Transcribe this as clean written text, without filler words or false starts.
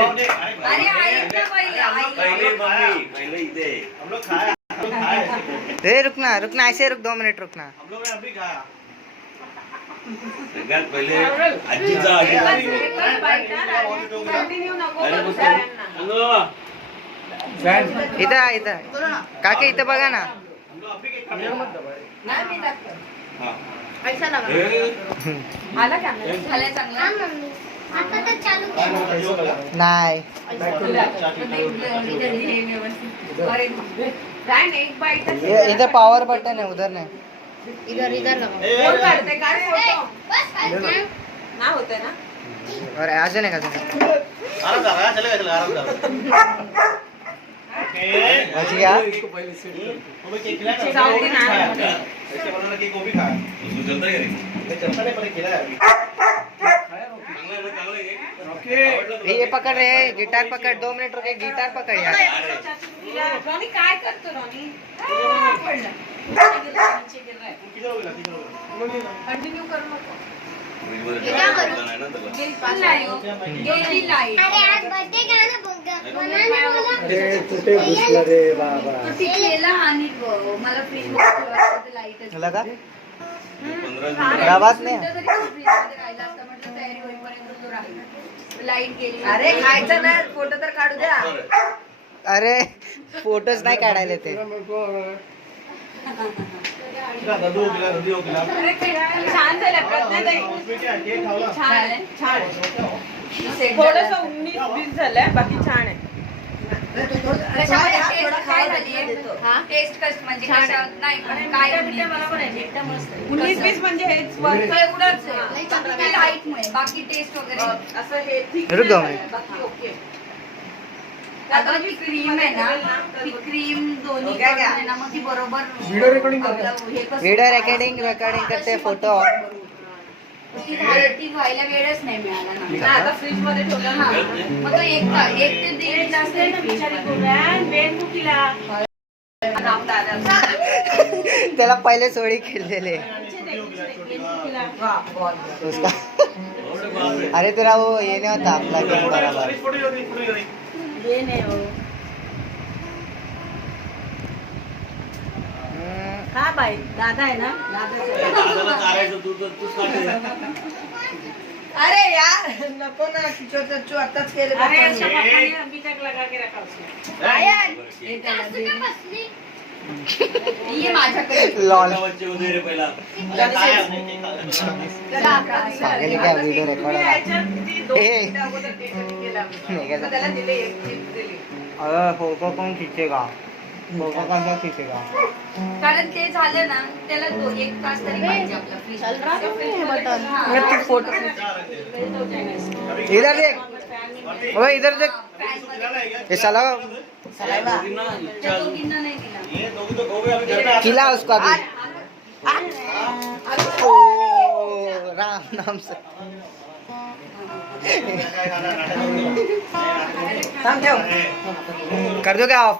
अरे आईला पहिले इथे हम लोग खाए। रुकना रुकना, ऐसे रुक, 2 मिनट रुकना। हम लोग ने अभी खाया सगळ्यात पहिले आजीचा इथं काकी इथं बघा ना। नाही इधर पावर बटन है, उधर नहीं। इधर इधर ना होते ना। और अजून एक आराम करा, चलेगा आराम करा। बच गया। वो केक खिलाया ना, ऐसे बनाना केक वो भी खाया। उसको चलता है रे, चलता नहीं पर खिलाया अभी। ये पकड़ रहे, गिटार पकड़, 2 मिनट रुके, गिटार पकड़ यार। रोनी काय करतो रोनी? कंटिन्यू कर मग। लगा गावात नाही लाईट गेली। अरे खायचं ना, फोटो तर काढू द्या। अरे फोटोज नाही काढायला ते। छान झालं प्रज्ञाताई, छान थोडस 19-20 झालंय, बाकी छान आहे। टेस्ट कस म्हणजे नाही पण काय बरोबर आहे, एकदम मस्त। 19-20 म्हणजे हेच लाईट मुळे बाकी टेस्ट वगैरे असं हे ठीक रुक जाऊ। बाकी ओके। आता जी क्रीम आहे ना, ती क्रीम दोन्ही करून आहे ना, मग ती बरोबर व्हिडिओ रेकॉर्डिंग करते, फोटो ती व्हायला वेळच नाही मिळाला ना। आता फ्रीज मध्ये ठेवलं ना, मग तो 1 ते 1.5 तास त्याला पहिले सोळी खेळलेले उसका। अरे तेरा वो ये नहीं होता आपला गेम बराबर। ये नाही हो का बाई, दादा आहे ना, दादाला चारायचं तूच काढते। अरे यार नको ना, किचो चच्चू आताच केलं। अरे अभी तक लगा के रखा उसने। ये माझ्याकडे लॉल बच्चे होते रे पहिला। सांगेल काय व्हिडिओ रेकॉर्ड त्याला दिले एक दिली। अरे फोटो कौन खींचेगा, फोटो कौन खींचेगा? कारण ते झालं ना, त्याला 1 तास तरी पाहिजे आपला फ्रीज। फोटो इधर देख, ओए इधर देख, ये साला त्या दोघींना नाही दिला। ये दोगी तो गो गए, अभी घर पे आ। खिला उसको अभी। ओ राम नाम से कर दो क्या ऑफ?